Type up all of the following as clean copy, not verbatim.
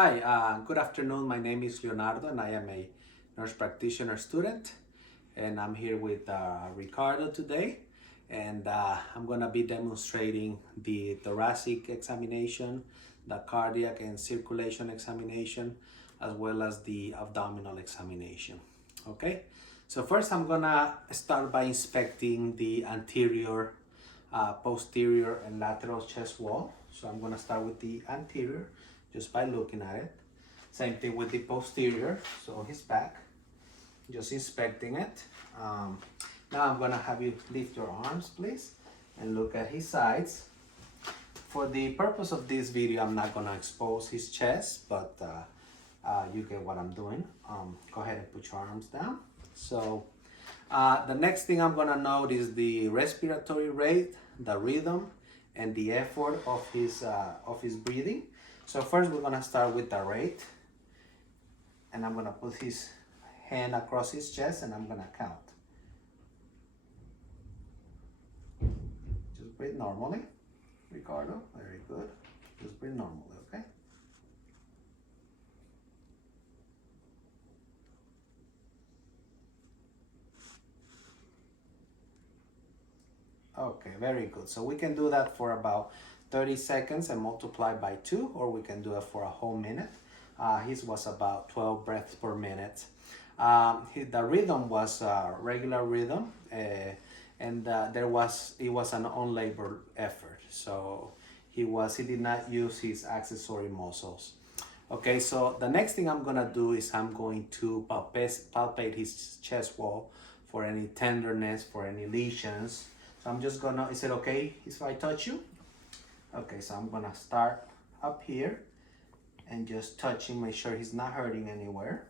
Hi, good afternoon. My name is Leonardo and I am a nurse practitioner student. And I'm here with Ricardo today. And I'm going to be demonstrating the thoracic examination, the cardiac and circulation examination, as well as the abdominal examination. Okay, so first I'm going to start by inspecting the anterior, posterior, and lateral chest wall. So I'm going to start with the anterior just by looking at it. Same thing with the posterior, so his back, just inspecting it. Now I'm gonna have you lift your arms, please, and look at his sides. For the purpose of this video, I'm not gonna expose his chest, but you get what I'm doing. Go ahead and put your arms down. So the next thing I'm gonna note is the respiratory rate, the rhythm, and the effort of his breathing. So first we're gonna start with the rate, and I'm gonna put his hand across his chest and I'm gonna count. Just breathe normally, Ricardo, very good. Just breathe normally, okay? Okay, very good. So we can do that for about 30 seconds and multiply by 2, or we can do it for a whole minute. His was about 12 breaths per minute. The rhythm was a regular rhythm, and it was an unlabored effort. So he did not use his accessory muscles. Okay, so the next thing I'm gonna do is I'm going to palpate his chest wall for any tenderness, for any lesions. So I'm just gonna, is it okay if I touch you? Okay, so I'm gonna start up here and just touching, make sure he's not hurting anywhere.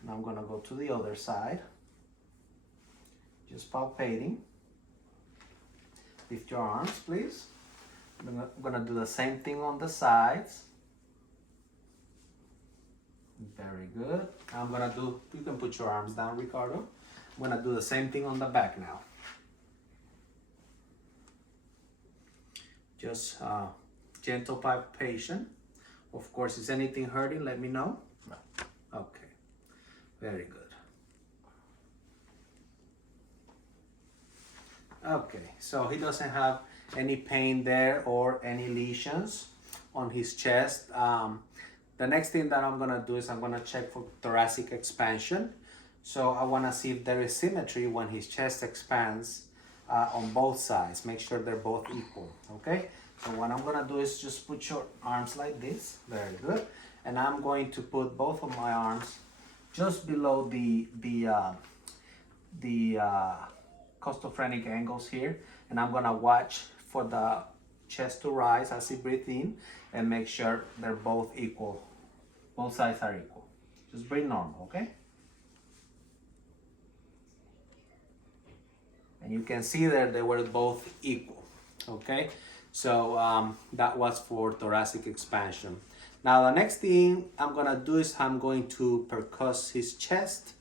And I'm gonna go to the other side, just palpating. Lift your arms, please. I'm gonna do the same thing on the sides. Very good. I'm gonna do, you can put your arms down, Ricardo. I'm gonna do the same thing on the back now. Just gentle palpation. Of course, is anything hurting? Let me know. No. Okay, very good. Okay, so he doesn't have any pain there or any lesions on his chest. The next thing that I'm gonna do is I'm gonna check for thoracic expansion. So I wanna see if there is symmetry when his chest expands on both sides. Make sure they're both equal, okay? So what I'm gonna do is just put your arms like this, very good. And I'm going to put both of my arms just below the costophrenic angles here. And I'm gonna watch for the chest to rise as he breathes in and make sure they're both equal. Both sides are equal. Just breathe normal, okay? And you can see there they were both equal, okay? So that was for thoracic expansion. Now the next thing I'm gonna do is I'm going to percuss his chest.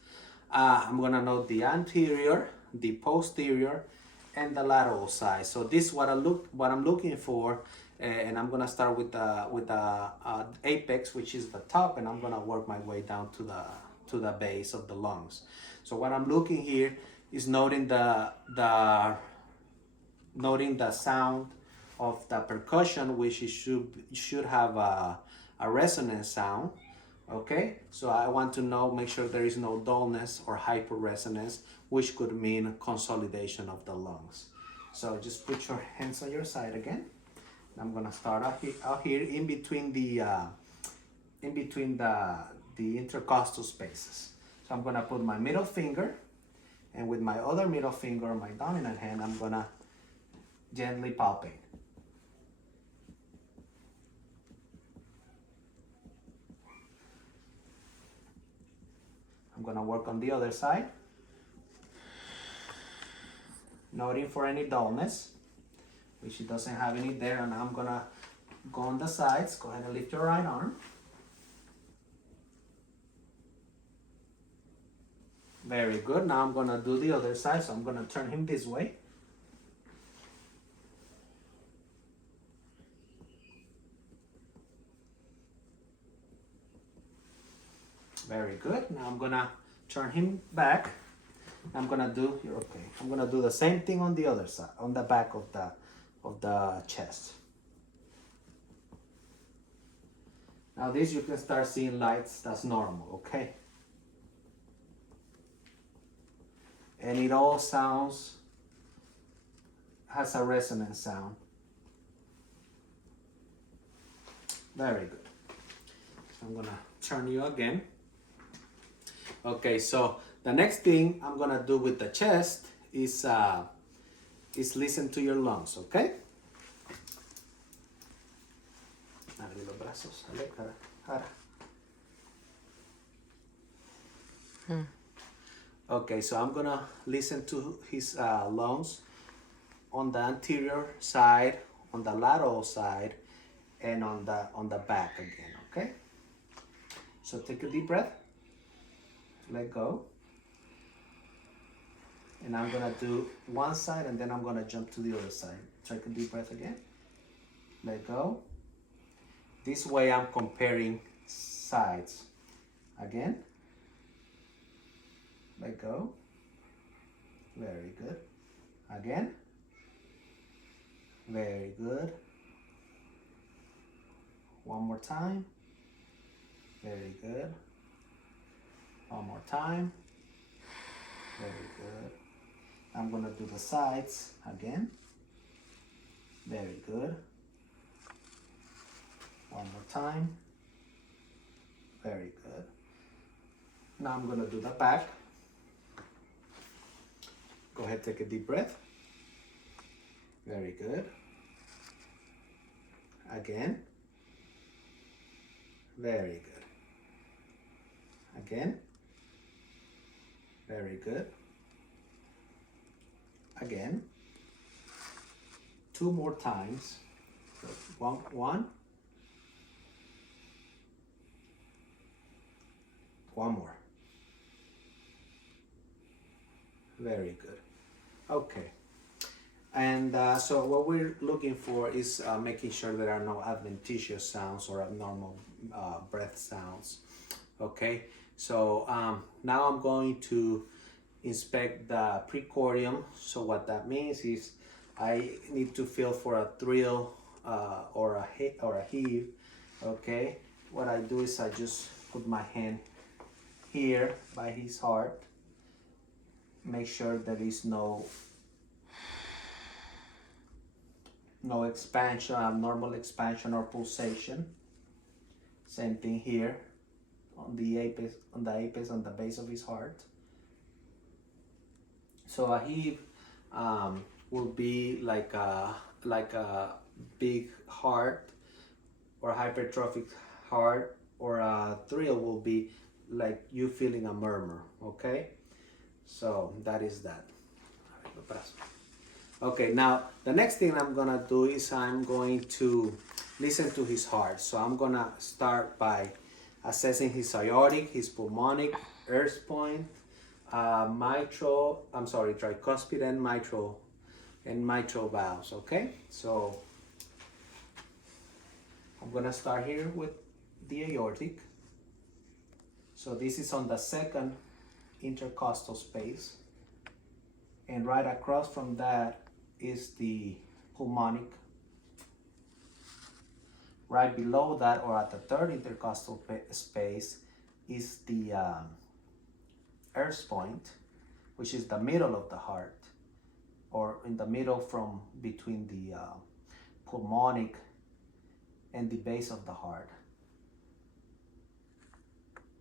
I'm gonna note the anterior, the posterior, and the lateral side. So this is what I'm looking for, and I'm gonna start with the apex, which is the top, and I'm gonna work my way down to the base of the lungs. So what I'm looking here is noting the sound of the percussion, which should have a resonance sound. Okay, so I want to make sure there is no dullness or hyperresonance, which could mean consolidation of the lungs. So just put your hands on your side again. I'm gonna start out here in between the intercostal spaces. So I'm gonna put my middle finger, and with my other middle finger, my dominant hand, I'm gonna gently palpate. I'm gonna work on the other side, noting for any dullness, which it doesn't have any there, and I'm gonna go on the sides. Go ahead and lift your right arm. Very good. Now I'm gonna do the other side, so I'm gonna turn him this way. Very good. Now I'm gonna turn him back. I'm gonna do, you're okay. I'm gonna do the same thing on the other side, on the back of the chest. Now this you can start seeing lights, that's normal, okay? And it all sounds, has a resonant sound. Very good. So I'm gonna turn you again. Okay, so the next thing I'm gonna do with the chest is listen to your lungs, okay? Abre los brazos, ale, cara. Okay, so I'm gonna listen to his lungs on the anterior side, on the lateral side, and on the back again, okay? So take a deep breath, let go. And I'm gonna do one side and then I'm gonna jump to the other side. Take a deep breath again, let go. This way I'm comparing sides. Again, let go. Very good. Again, very good. One more time. Very good. One more time. Very good. I'm gonna do the sides again. Very good. One more time. Very good. Now I'm gonna do the back. Go ahead, take a deep breath. Very good. Again. Very good. Again. Very good. Again. Two more times. So one. One more. Very good. Okay. And so what we're looking for is making sure there are no adventitious sounds or abnormal breath sounds. Okay. So now I'm going to inspect the precordium. So what that means is I need to feel for a thrill or a heave. Okay. What I do is I just put my hand here by his heart. Make sure there is no expansion, abnormal expansion or pulsation. Same thing here on the apex, on the base of his heart. So a heave will be like a big heart or a hypertrophic heart, or a thrill will be like you feeling a murmur, okay? So that is that. Okay, now the next thing I'm gonna do is I'm going to listen to his heart. So I'm gonna start by assessing his aortic, his pulmonic, earth point, tricuspid and mitral valves, okay? So I'm gonna start here with the aortic. So this is on the second intercostal space, and right across from that is the pulmonic. Right below that, or at the third intercostal space, is the earth point, which is the middle of the heart, or in the middle from between the pulmonic and the base of the heart.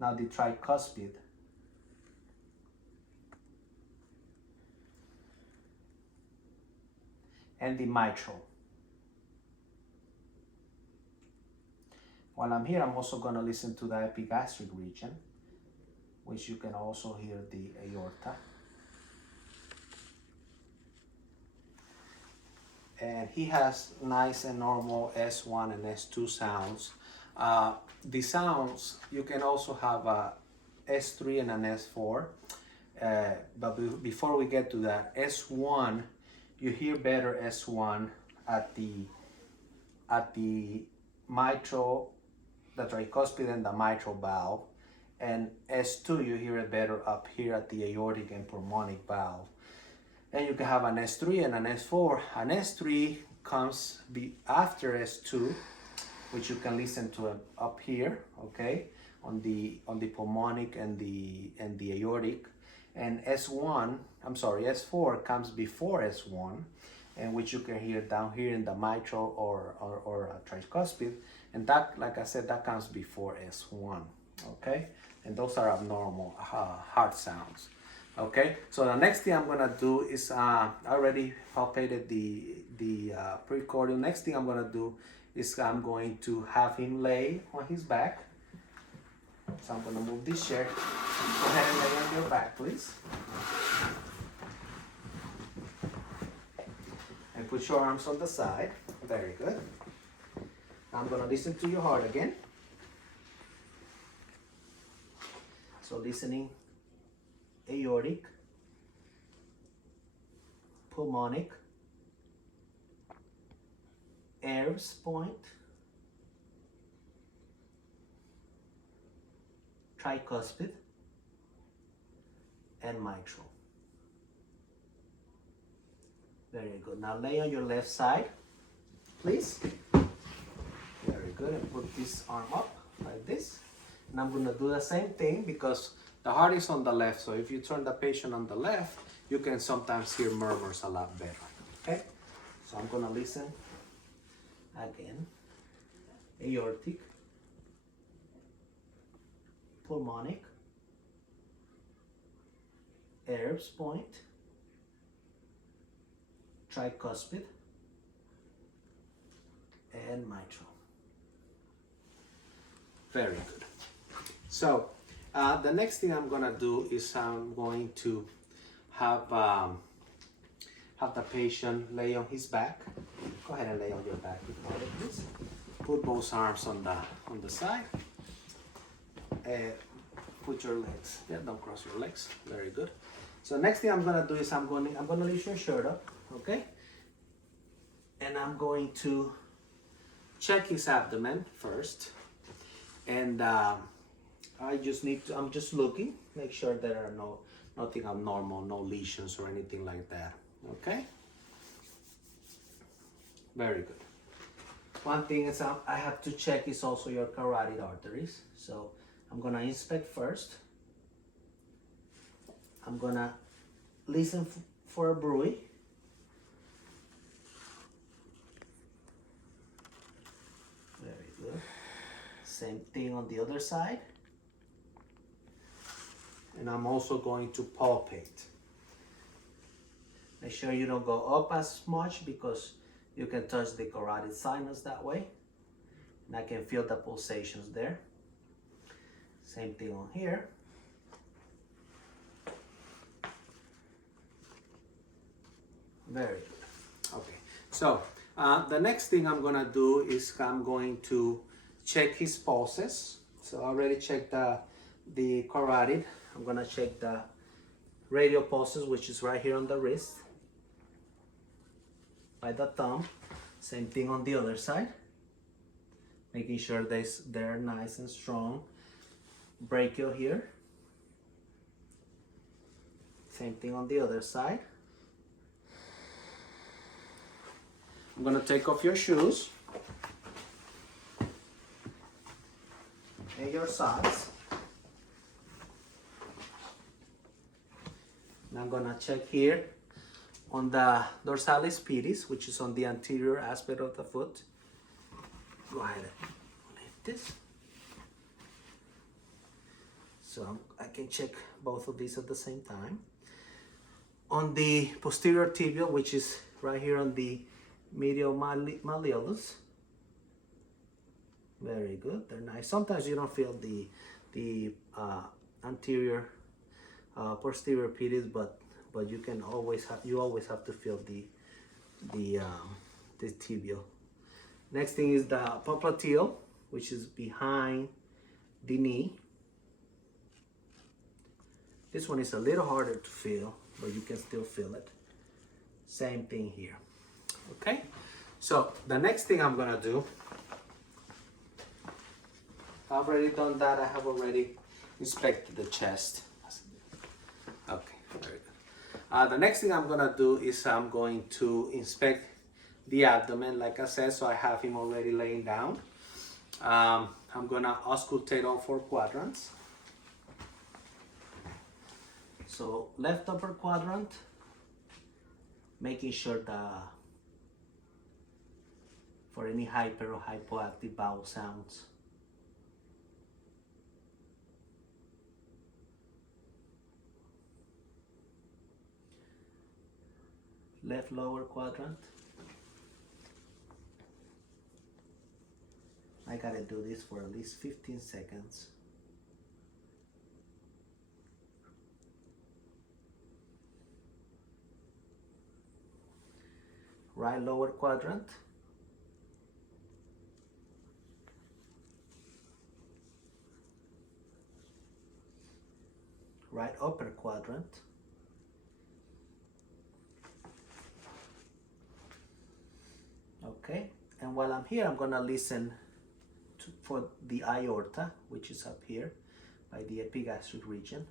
Now the tricuspid and the mitral. While I'm here, I'm also going to listen to the epigastric region, which you can also hear the aorta. And he has nice and normal S1 and S2 sounds. The sounds, you can also have a S3 and an S4. But before we get to that, S1, you hear better S1 at the mitral, the tricuspid and the mitral valve. and S2 you hear it better up here at the aortic and pulmonic valve. And you can have an S3 and an S4. An S3 comes after S2, which you can listen to up here, okay, on the pulmonic and the aortic. And S4 comes before S1, and which you can hear down here in the mitral or tricuspid. And that, like I said, that comes before S1, okay? And those are abnormal heart sounds, okay? So the next thing I'm gonna do is, I already palpated the precordial. Next thing I'm gonna do is I'm going to have him lay on his back. So I'm gonna move this chair. Go ahead and lay on your back, please. And put your arms on the side. Very good. I'm gonna listen to your heart again. So listening, aortic, pulmonic, Erb's point, tricuspid, and mitral. Very good. Now lay on your left side, please. Very good. And put this arm up like this. And I'm going to do the same thing because the heart is on the left. So if you turn the patient on the left, you can sometimes hear murmurs a lot better. Okay? So I'm going to listen again. Aortic, pulmonic, Erb's point, tricuspid, and mitral. Very good. So the next thing I'm gonna do is I'm going to have the patient lay on his back. Go ahead and lay on your back, please. Put both arms on the side. Put your legs. Yeah, don't cross your legs. Very good. So next thing I'm gonna do is I'm gonna lift your shirt up, okay? And I'm going to check his abdomen first. And I'm just looking, make sure there are nothing abnormal, no lesions or anything like that, okay? Very good. One thing is I have to check is also your carotid arteries. So I'm gonna inspect first. I'm gonna listen for a bruit. Very good. Same thing on the other side. And I'm also going to palpate. Make sure you don't go up as much because you can touch the carotid sinus that way. And I can feel the pulsations there. Same thing on here. Very good. Okay, so the next thing I'm gonna do is I'm going to check his pulses. So I already checked the carotid. I'm gonna check the radial pulses, which is right here on the wrist, by the thumb. Same thing on the other side. Making sure they're nice and strong. Brachial here. Same thing on the other side. I'm gonna take off your shoes and your socks. And I'm gonna check here on the dorsalis pedis, which is on the anterior aspect of the foot. Go ahead and lift this. So I can check both of these at the same time. On the posterior tibial, which is right here on the medial malleolus. Very good, they're nice. Sometimes you don't feel the anterior posterior pedis, but you can always have to feel the tibial. Next thing is the popliteal, which is behind the knee. This one is a little harder to feel, but you can still feel it. Same thing here. Okay, so the next thing I'm gonna do, I've already done that. I have already inspect the chest. Okay, very good. The next thing I'm gonna do is I'm going to inspect the abdomen, like I said, so I have him already laying down. I'm gonna auscultate all 4 quadrants. So left upper quadrant, making sure that for any hyper or hypoactive bowel sounds. Left lower quadrant. I gotta do this for at least 15 seconds. Right lower quadrant. Right upper quadrant. Okay, and while I'm here, I'm gonna listen for the aorta, which is up here by the epigastric region.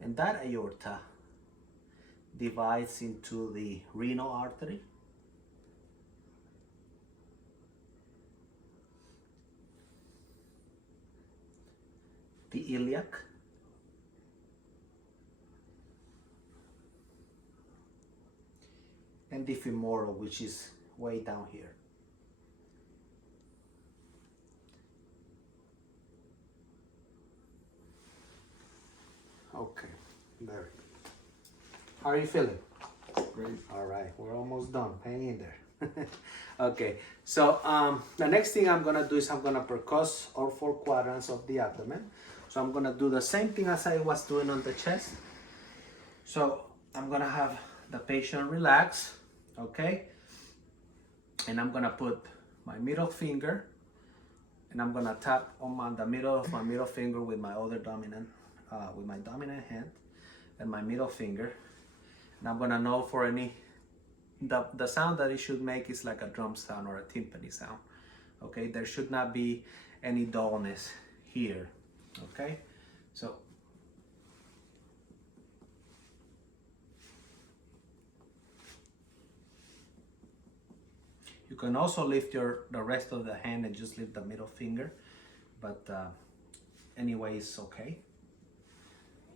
And that aorta divides into the renal artery, the iliac, and the femoral, which is way down here. Okay, very good. How are you feeling? Great. All right, we're almost done. Hang in there. Okay, so the next thing I'm gonna do is I'm gonna percuss all 4 quadrants of the abdomen. So I'm gonna do the same thing as I was doing on the chest. So I'm gonna have the patient relax, okay? And I'm gonna put my middle finger and I'm gonna tap on the middle of my middle finger with my other dominant, with my dominant hand and my middle finger. And I'm gonna know for any, the sound that it should make is like a drum sound or a timpani sound. Okay, there should not be any dullness here. Okay, so you can also lift the rest of the hand and just lift the middle finger, but anyway, it's okay.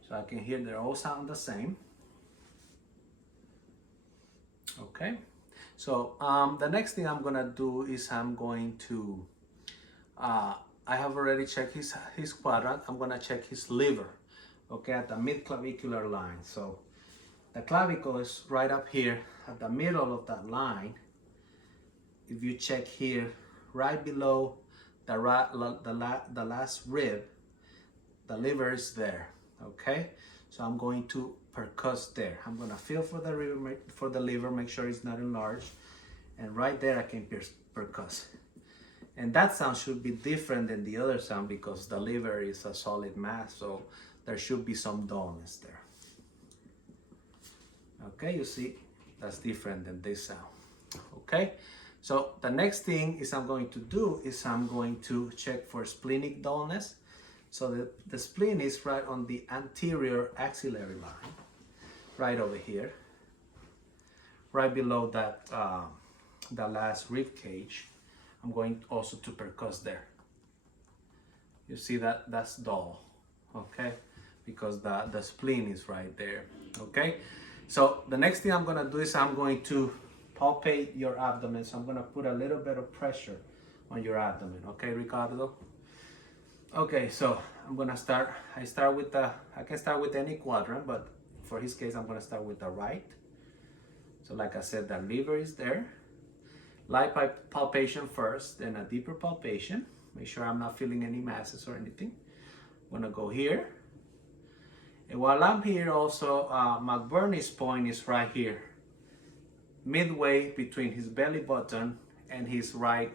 So I can hear they all sound the same. Okay, so the next thing I'm gonna do is I'm going to, I have already checked his quadrant. I'm gonna check his liver, okay, at the mid-clavicular line. So the clavicle is right up here at the middle of that line. If you check here, right below the last rib, the liver is there, okay? So I'm going to percuss there. I'm gonna feel for the liver, make sure it's not enlarged, and right there I can percuss. And that sound should be different than the other sound because the liver is a solid mass, so there should be some dullness there. Okay, you see, that's different than this sound. Okay, so the next thing is I'm going to do is I'm going to check for splenic dullness. So the spleen is right on the anterior axillary line, right over here, right below that, the last rib cage. I'm going also to percuss there. You see that that's dull, okay? Because the spleen is right there, okay? So the next thing I'm gonna do is I'm going to palpate your abdomen. So I'm gonna put a little bit of pressure on your abdomen, okay, Ricardo? Okay, so I'm gonna start. I can start with any quadrant, but for his case, I'm gonna start with the right. So like I said, the liver is there. Light palpation first, then a deeper palpation. Make sure I'm not feeling any masses or anything. I'm gonna go here. And while I'm here also, McBurney's point is right here. Midway between his belly button and his right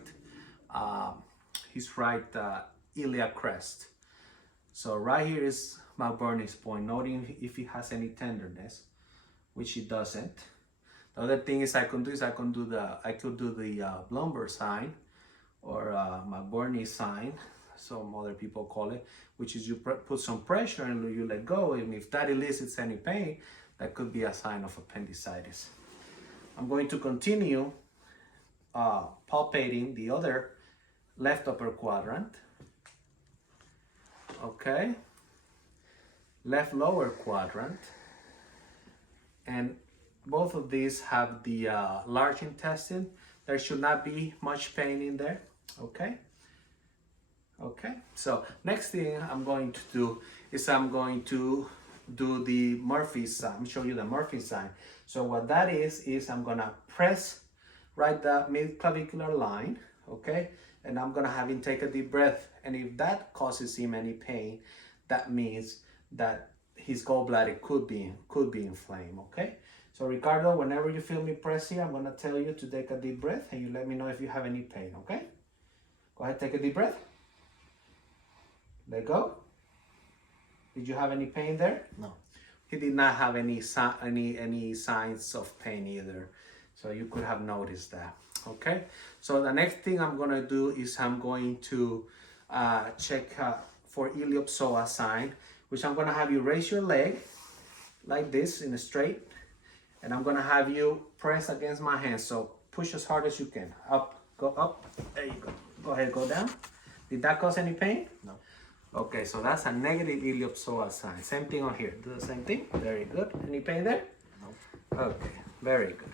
iliac crest. So right here is McBurney's point, noting if he has any tenderness, which he doesn't. The other thing is I could do the Blumberg sign or McBurney sign. some other people call it, which is you put some pressure and you let go, and if that elicits any pain, that could be a sign of appendicitis. I'm going to continue palpating the other left upper quadrant. Okay, left lower quadrant, and both of these have the large intestine. There should not be much pain in there. Okay. Okay, so next thing I'm going to do is I'm going to do the Murphy sign. I'm showing you the Murphy sign. So what that is I'm gonna press right the mid-clavicular line, okay? And I'm gonna have him take a deep breath. And if that causes him any pain, that means that his gallbladder could be inflamed, okay? So Ricardo, whenever you feel me press here, I'm gonna tell you to take a deep breath and you let me know if you have any pain, okay? Go ahead, take a deep breath. Let go. Did you have any pain there? No. He did not have any signs of pain either. So you could have noticed that. Okay. So the next thing I'm gonna do is I'm going to check for iliopsoas sign, which I'm gonna have you raise your leg like this in a straight, and I'm gonna have you press against my hand. So push as hard as you can. Up, go up. There you go. Go ahead, go down. Did that cause any pain? No. Okay, so that's a negative iliopsoas sign. Same thing on here. Do the same thing. Very good. Any pain there? No. Okay, very good.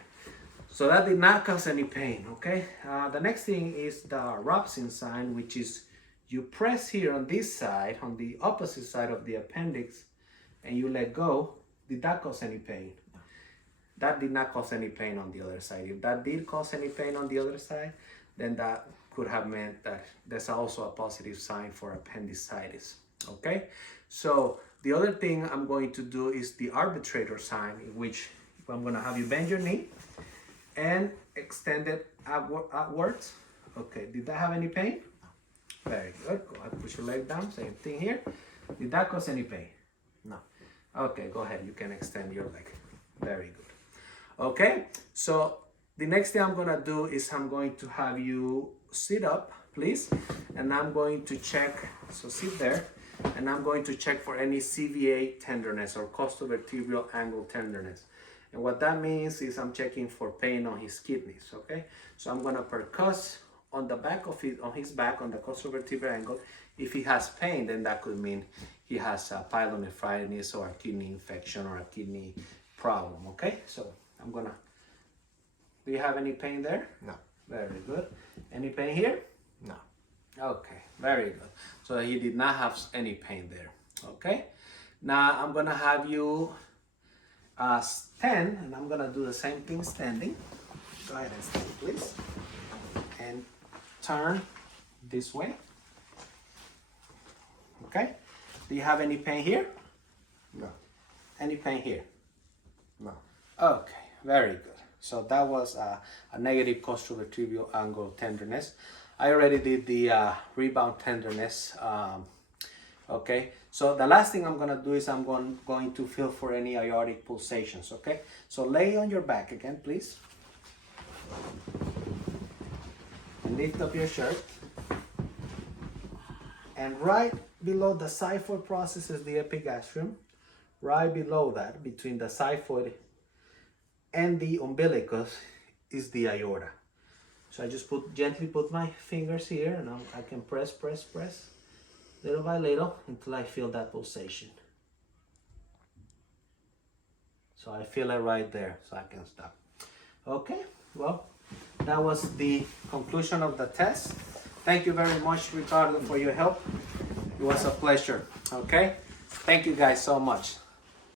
So that did not cause any pain, okay? The next thing is the Robson sign, which is you press here on this side, on the opposite side of the appendix, and you let go. Did that cause any pain? No. That did not cause any pain on the other side. If that did cause any pain on the other side, then that could have meant that there's also a positive sign for appendicitis, okay? So the other thing I'm going to do is the arbitrator sign, in which I'm gonna have you bend your knee and extend it outwards. Okay, did that have any pain? No. Very good, go ahead, push your leg down, same thing here. Did that cause any pain? No. Okay, go ahead, you can extend your leg. Very good. Okay, so the next thing I'm gonna do is I'm going to have you sit up, please, and I'm going to check, so sit there, and I'm going to check for any CVA tenderness or costovertebral angle tenderness. And what that means is I'm checking for pain on his kidneys, okay? So I'm gonna percuss on the back of his back, on the costovertebral angle. If he has pain, then that could mean he has a pyelonephritis or a kidney infection or a kidney problem, okay? So I'm gonna, do you have any pain there? No. Very good. Any pain here? No. Okay, very good. So he did not have any pain there, okay? Now I'm gonna have you stand, and I'm gonna do the same thing standing. Go ahead and stand, please. And turn this way. Okay? Do you have any pain here? No. Any pain here? No. Okay, very good. So that was a negative costovertebral angle tenderness. I already did the rebound tenderness. Okay, so the last thing I'm gonna do is I'm going to feel for any aortic pulsations. Okay, so lay on your back again, please. And lift up your shirt. And right below the xiphoid process is the epigastrium. Right below that, between the xiphoid and the umbilicus, is the aorta. So I just gently put my fingers here, and I can press, little by little, until I feel that pulsation. So I feel it right there, so I can stop. Okay, well, that was the conclusion of the test. Thank you very much, Ricardo, for your help. It was a pleasure, okay? Thank you guys so much.